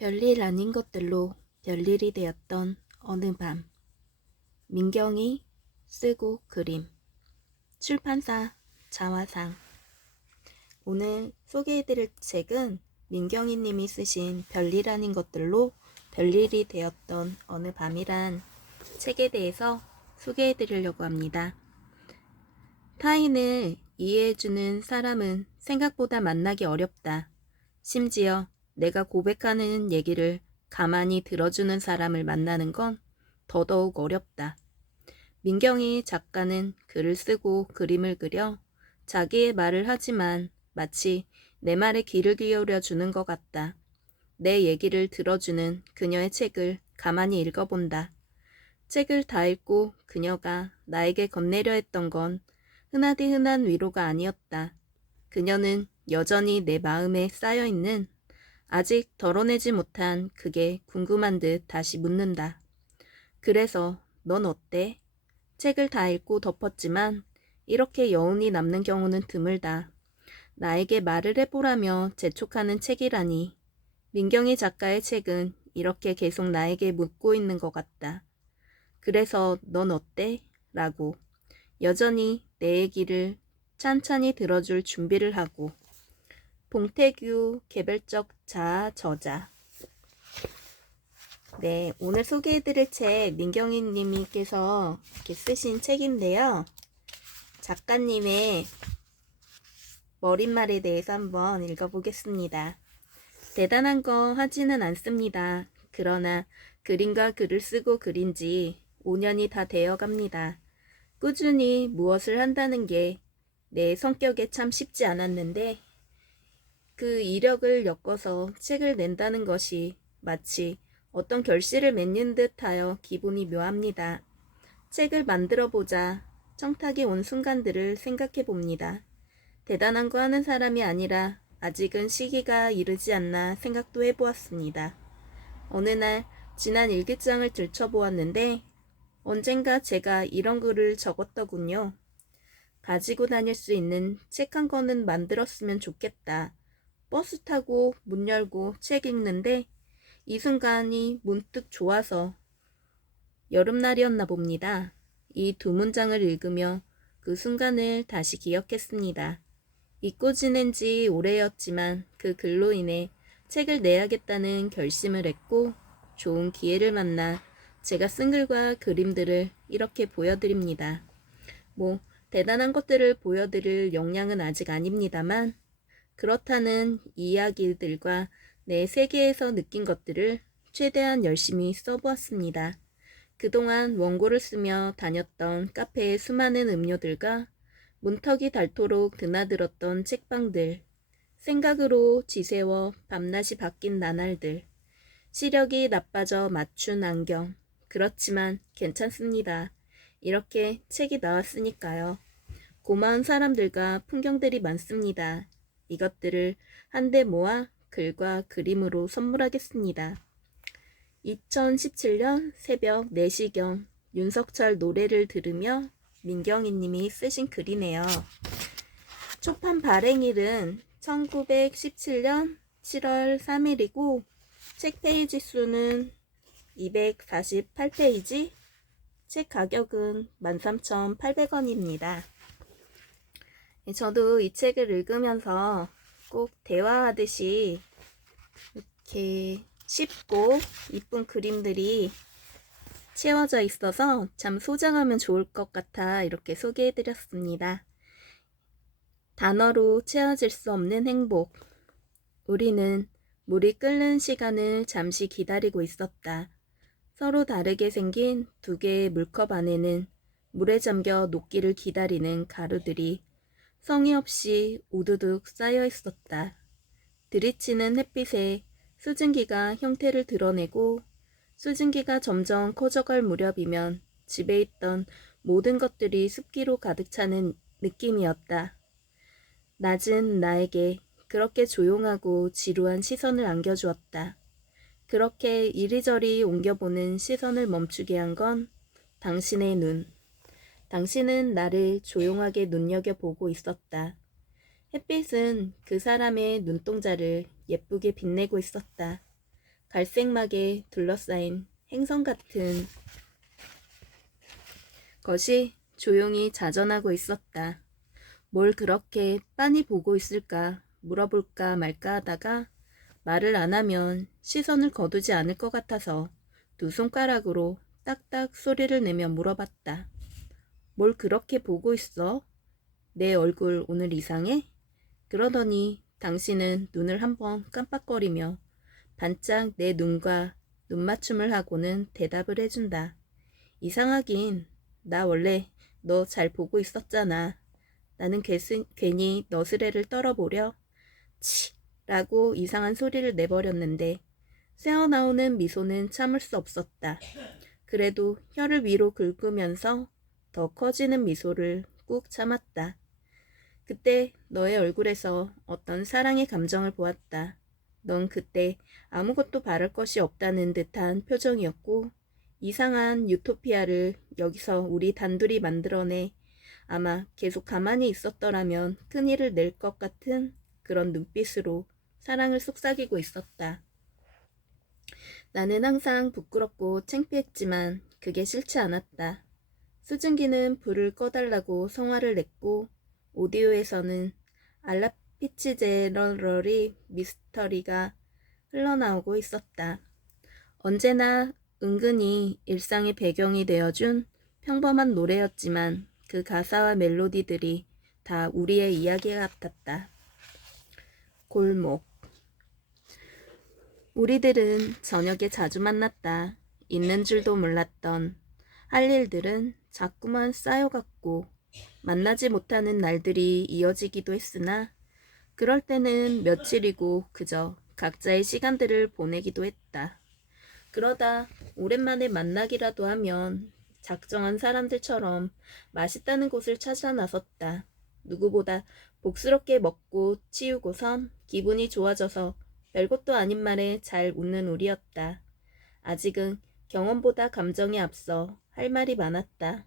별일 아닌 것들로 별일이 되었던 어느 밤. 민경이 쓰고 그림. 출판사 자화상. 오늘 소개해드릴 책은 민경이 님이 쓰신 별일 아닌 것들로 별일이 되었던 어느 밤이란 책에 대해서 소개해드리려고 합니다. 타인을 이해해주는 사람은 생각보다 만나기 어렵다. 심지어 내가 고백하는 얘기를 가만히 들어주는 사람을 만나는 건 더더욱 어렵다. 민경희 작가는 글을 쓰고 그림을 그려 자기의 말을 하지만 마치 내 말에 귀를 기울여 주는 것 같다. 내 얘기를 들어주는 그녀의 책을 가만히 읽어본다. 책을 다 읽고 그녀가 나에게 건네려 했던 건 흔하디 흔한 위로가 아니었다. 그녀는 여전히 내 마음에 쌓여있는 아직 덜어내지 못한 그게 궁금한 듯 다시 묻는다. 그래서 넌 어때? 책을 다 읽고 덮었지만 이렇게 여운이 남는 경우는 드물다. 나에게 말을 해보라며 재촉하는 책이라니. 민경희 작가의 책은 이렇게 계속 나에게 묻고 있는 것 같다. 그래서 넌 어때? 라고 여전히 내 얘기를 찬찬히 들어줄 준비를 하고. 봉태규 개별적 자아 저자. 네, 오늘 소개해드릴 책 민경희 님께서 이렇게 쓰신 책인데요. 작가님의 머릿말에 대해서 한번 읽어보겠습니다. 대단한 거 하지는 않습니다. 그러나 그림과 글을 쓰고 그린 지 5년이 다 되어갑니다. 꾸준히 무엇을 한다는 게 내 성격에 참 쉽지 않았는데 그 이력을 엮어서 책을 낸다는 것이 마치 어떤 결실을 맺는 듯하여 기분이 묘합니다. 책을 만들어보자 청탁이 온 순간들을 생각해 봅니다. 대단한 거 하는 사람이 아니라 아직은 시기가 이르지 않나 생각도 해보았습니다. 어느 날 지난 일기장을 들춰보았는데 언젠가 제가 이런 글을 적었더군요. 가지고 다닐 수 있는 책 한 권은 만들었으면 좋겠다. 버스 타고 문 열고 책 읽는데 이 순간이 문득 좋아서 여름날이었나 봅니다. 이 두 문장을 읽으며 그 순간을 다시 기억했습니다. 잊고 지낸 지 오래였지만 그 글로 인해 책을 내야겠다는 결심을 했고 좋은 기회를 만나 제가 쓴 글과 그림들을 이렇게 보여드립니다. 대단한 것들을 보여드릴 역량은 아직 아닙니다만 그렇다는 이야기들과 내 세계에서 느낀 것들을 최대한 열심히 써보았습니다. 그동안 원고를 쓰며 다녔던 카페의 수많은 음료들과 문턱이 닳도록 드나들었던 책방들, 생각으로 지새워 밤낮이 바뀐 나날들, 시력이 나빠져 맞춘 안경. 그렇지만 괜찮습니다. 이렇게 책이 나왔으니까요. 고마운 사람들과 풍경들이 많습니다. 이것들을 한데 모아 글과 그림으로 선물하겠습니다. 2017년 새벽 4시경 윤석철 노래를 들으며 민경희 님이 쓰신 글이네요. 초판 발행일은 1917년 7월 3일이고 책 페이지 수는 248페이지, 책 가격은 13,800원입니다. 저도 이 책을 읽으면서 꼭 대화하듯이 이렇게 쉽고 이쁜 그림들이 채워져 있어서 참 소장하면 좋을 것 같아 이렇게 소개해드렸습니다. 단어로 채워질 수 없는 행복. 우리는 물이 끓는 시간을 잠시 기다리고 있었다. 서로 다르게 생긴 두 개의 물컵 안에는 물에 잠겨 녹기를 기다리는 가루들이 성의 없이 우두둑 쌓여 있었다. 들이치는 햇빛에 수증기가 형태를 드러내고 수증기가 점점 커져갈 무렵이면 집에 있던 모든 것들이 습기로 가득 차는 느낌이었다. 낮은 나에게 그렇게 조용하고 지루한 시선을 안겨주었다. 그렇게 이리저리 옮겨보는 시선을 멈추게 한 건 당신의 눈. 당신은 나를 조용하게 눈여겨보고 있었다. 햇빛은 그 사람의 눈동자를 예쁘게 빛내고 있었다. 갈색막에 둘러싸인 행성 같은 것이 조용히 자전하고 있었다. 뭘 그렇게 빤히 보고 있을까 물어볼까 말까 하다가 말을 안 하면 시선을 거두지 않을 것 같아서 두 손가락으로 딱딱 소리를 내며 물어봤다. 뭘 그렇게 보고 있어? 내 얼굴 오늘 이상해? 그러더니 당신은 눈을 한번 깜빡거리며 반짝 내 눈과 눈맞춤을 하고는 대답을 해준다. 이상하긴. 나 원래 너 잘 보고 있었잖아. 나는 괜히 너스레를 떨어보려 치 라고 이상한 소리를 내버렸는데 새어나오는 미소는 참을 수 없었다. 그래도 혀를 위로 긁으면서 더 커지는 미소를 꾹 참았다. 그때 너의 얼굴에서 어떤 사랑의 감정을 보았다. 넌 그때 아무것도 바랄 것이 없다는 듯한 표정이었고 이상한 유토피아를 여기서 우리 단둘이 만들어내 아마 계속 가만히 있었더라면 큰일을 낼 것 같은 그런 눈빛으로 사랑을 속삭이고 있었다. 나는 항상 부끄럽고 창피했지만 그게 싫지 않았다. 수증기는 불을 꺼달라고 성화를 냈고 오디오에서는 알라피치 제너럴이 미스터리가 흘러나오고 있었다. 언제나 은근히 일상의 배경이 되어준 평범한 노래였지만 그 가사와 멜로디들이 다 우리의 이야기 같았다. 골목. 우리들은 저녁에 자주 만났다. 있는 줄도 몰랐던 할 일들은 자꾸만 쌓여갔고 만나지 못하는 날들이 이어지기도 했으나 그럴 때는 며칠이고 그저 각자의 시간들을 보내기도 했다. 그러다 오랜만에 만나기라도 하면 작정한 사람들처럼 맛있다는 곳을 찾아 나섰다. 누구보다 복스럽게 먹고 치우고선 기분이 좋아져서 별것도 아닌 말에 잘 웃는 우리였다. 아직은 경험보다 감정이 앞서 할 말이 많았다.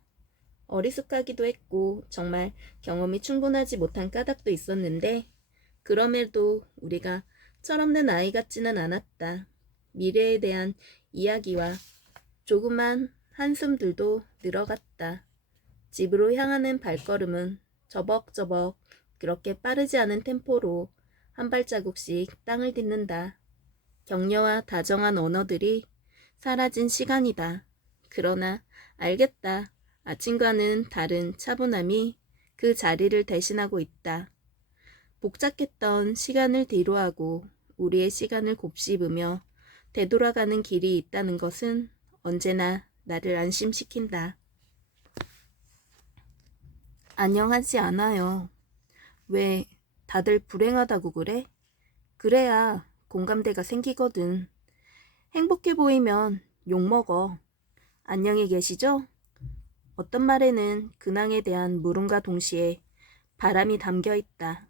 어리숙하기도 했고 정말 경험이 충분하지 못한 까닭도 있었는데 그럼에도 우리가 철없는 아이 같지는 않았다. 미래에 대한 이야기와 조그만 한숨들도 늘어갔다. 집으로 향하는 발걸음은 저벅저벅 그렇게 빠르지 않은 템포로 한 발자국씩 땅을 딛는다. 격려와 다정한 언어들이 사라진 시간이다. 그러나 알겠다. 아침과는 다른 차분함이 그 자리를 대신하고 있다. 복잡했던 시간을 뒤로하고 우리의 시간을 곱씹으며 되돌아가는 길이 있다는 것은 언제나 나를 안심시킨다. 안녕하지 않아요. 왜 다들 불행하다고 그래? 그래야 공감대가 생기거든. 행복해 보이면 욕먹어. 안녕히 계시죠? 어떤 말에는 근황에 대한 물음과 동시에 바람이 담겨 있다.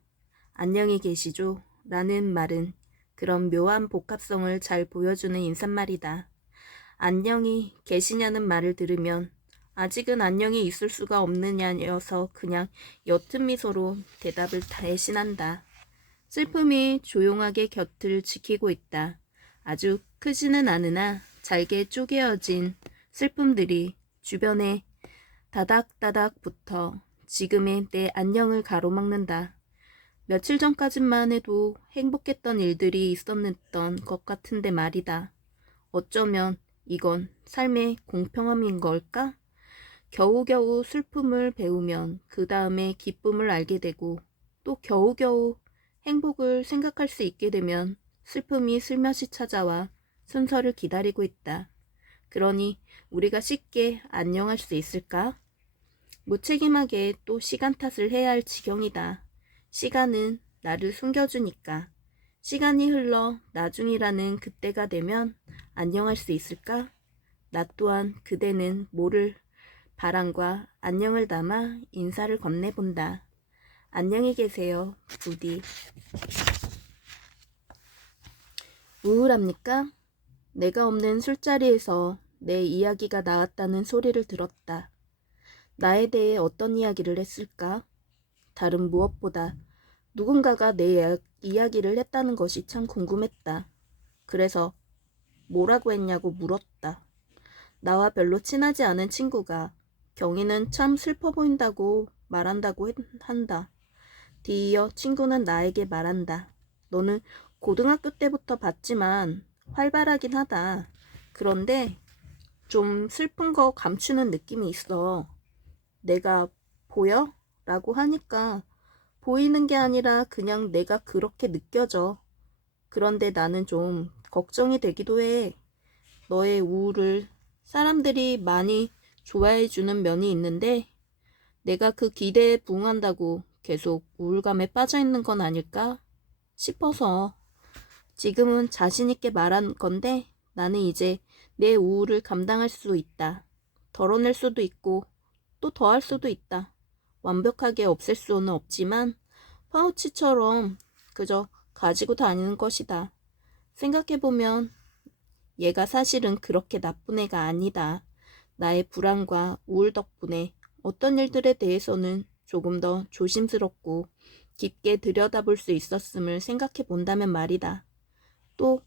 안녕히 계시죠? 라는 말은 그런 묘한 복합성을 잘 보여주는 인사말이다. 안녕히 계시냐는 말을 들으면 아직은 안녕히 있을 수가 없느냐여서 그냥 옅은 미소로 대답을 대신한다. 슬픔이 조용하게 곁을 지키고 있다. 아주 크지는 않으나 잘게 쪼개어진 슬픔들이 주변에 다닥다닥 붙어 지금의 내 안녕을 가로막는다. 며칠 전까지만 해도 행복했던 일들이 있었던 것 같은데 말이다. 어쩌면 이건 삶의 공평함인 걸까? 겨우겨우 슬픔을 배우면 그 다음에 기쁨을 알게 되고 또 겨우겨우 행복을 생각할 수 있게 되면 슬픔이 슬며시 찾아와 순서를 기다리고 있다. 그러니 우리가 쉽게 안녕할 수 있을까? 무책임하게 또 시간 탓을 해야 할 지경이다. 시간은 나를 숨겨주니까. 시간이 흘러 나중이라는 그때가 되면 안녕할 수 있을까? 나 또한 그대는 모를 바람과 안녕을 담아 인사를 건네본다. 안녕히 계세요, 부디. 우울합니까? 내가 없는 술자리에서 내 이야기가 나왔다는 소리를 들었다. 나에 대해 어떤 이야기를 했을까? 다른 무엇보다 누군가가 내 이야기를 했다는 것이 참 궁금했다. 그래서 뭐라고 했냐고 물었다. 나와 별로 친하지 않은 친구가 경희는 참 슬퍼 보인다고 말한다고 한다. 뒤이어 친구는 나에게 말한다. 너는 고등학교 때부터 봤지만 활발하긴 하다. 그런데 좀 슬픈 거 감추는 느낌이 있어. 내가 보여? 라고 하니까 보이는 게 아니라 그냥 내가 그렇게 느껴져. 그런데 나는 좀 걱정이 되기도 해. 너의 우울을 사람들이 많이 좋아해 주는 면이 있는데 내가 그 기대에 부응한다고 계속 우울감에 빠져 있는 건 아닐까 싶어서 지금은 자신 있게 말한 건데 나는 이제 내 우울을 감당할 수 있다. 덜어낼 수도 있고 또 더할 수도 있다. 완벽하게 없앨 수는 없지만 파우치처럼 그저 가지고 다니는 것이다. 생각해보면 얘가 사실은 그렇게 나쁜 애가 아니다. 나의 불안과 우울 덕분에 어떤 일들에 대해서는 조금 더 조심스럽고 깊게 들여다볼 수 있었음을 생각해 본다면 말이다. 또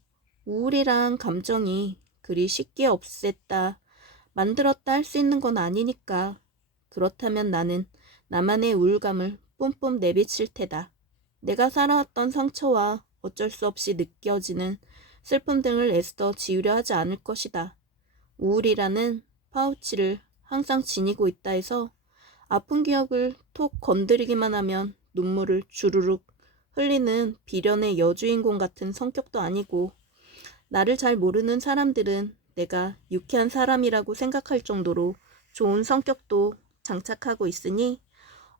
우울이란 감정이 그리 쉽게 없앴다, 만들었다 할 수 있는 건 아니니까. 그렇다면 나는 나만의 우울감을 뿜뿜 내비칠 테다. 내가 살아왔던 상처와 어쩔 수 없이 느껴지는 슬픔 등을 애써 지우려 하지 않을 것이다. 우울이라는 파우치를 항상 지니고 있다 해서 아픈 기억을 톡 건드리기만 하면 눈물을 주르륵 흘리는 비련의 여주인공 같은 성격도 아니고 나를 잘 모르는 사람들은 내가 유쾌한 사람이라고 생각할 정도로 좋은 성격도 장착하고 있으니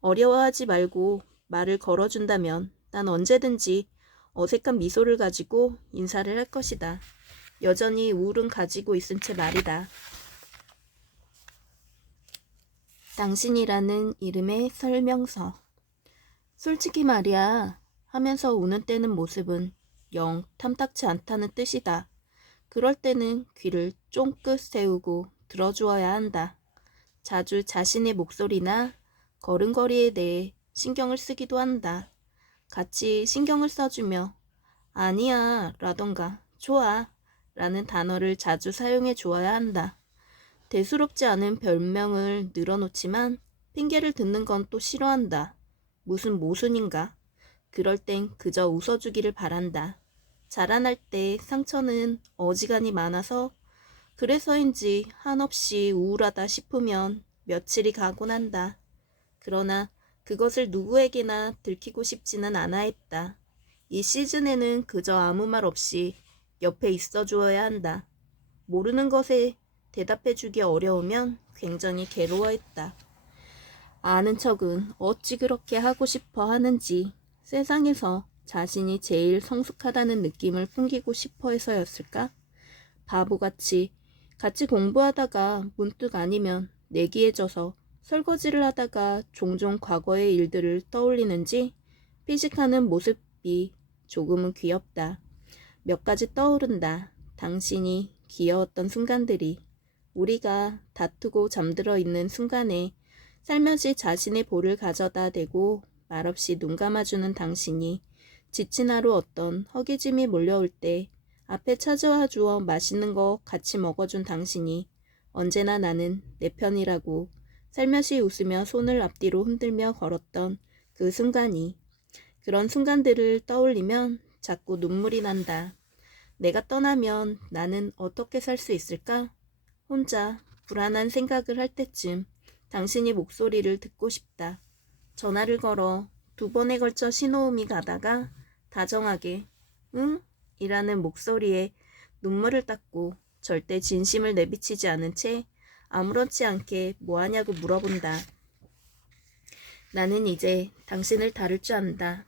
어려워하지 말고 말을 걸어준다면 난 언제든지 어색한 미소를 가지고 인사를 할 것이다. 여전히 우울은 가지고 있은 채 말이다. 당신이라는 이름의 설명서. 솔직히 말이야 하면서 우는 때는 모습은 영 탐탁치 않다는 뜻이다. 그럴 때는 귀를 쫑긋 세우고 들어주어야 한다. 자주 자신의 목소리나 걸음걸이에 대해 신경을 쓰기도 한다. 같이 신경을 써주며 아니야 라던가 좋아 라는 단어를 자주 사용해 주어야 한다. 대수롭지 않은 별명을 늘어놓지만 핑계를 듣는 건 또 싫어한다. 무슨 모순인가? 그럴 땐 그저 웃어주기를 바란다. 자라날 때 상처는 어지간히 많아서 그래서인지 한없이 우울하다 싶으면 며칠이 가곤 한다. 그러나 그것을 누구에게나 들키고 싶지는 않아 했다. 이 시즌에는 그저 아무 말 없이 옆에 있어 주어야 한다. 모르는 것에 대답해 주기 어려우면 굉장히 괴로워했다. 아는 척은 어찌 그렇게 하고 싶어 하는지 세상에서 자신이 제일 성숙하다는 느낌을 풍기고 싶어 해서였을까? 바보같이 같이 공부하다가 문득 아니면 내기해져서 설거지를 하다가 종종 과거의 일들을 떠올리는지 피식하는 모습이 조금은 귀엽다. 몇 가지 떠오른다. 당신이 귀여웠던 순간들이. 우리가 다투고 잠들어 있는 순간에 살며시 자신의 볼을 가져다 대고 말없이 눈 감아주는 당신이 지친 하루 어떤 허기짐이 몰려올 때 앞에 찾아와 주어 맛있는 거 같이 먹어준 당신이 언제나 나는 내 편이라고 살며시 웃으며 손을 앞뒤로 흔들며 걸었던 그 순간이. 그런 순간들을 떠올리면 자꾸 눈물이 난다. 내가 떠나면 나는 어떻게 살 수 있을까? 혼자 불안한 생각을 할 때쯤 당신의 목소리를 듣고 싶다. 전화를 걸어 2번에 걸쳐 신호음이 가다가 다정하게 응? 이라는 목소리에 눈물을 닦고 절대 진심을 내비치지 않은 채 아무렇지 않게 뭐하냐고 물어본다. 나는 이제 당신을 다룰 줄 안다.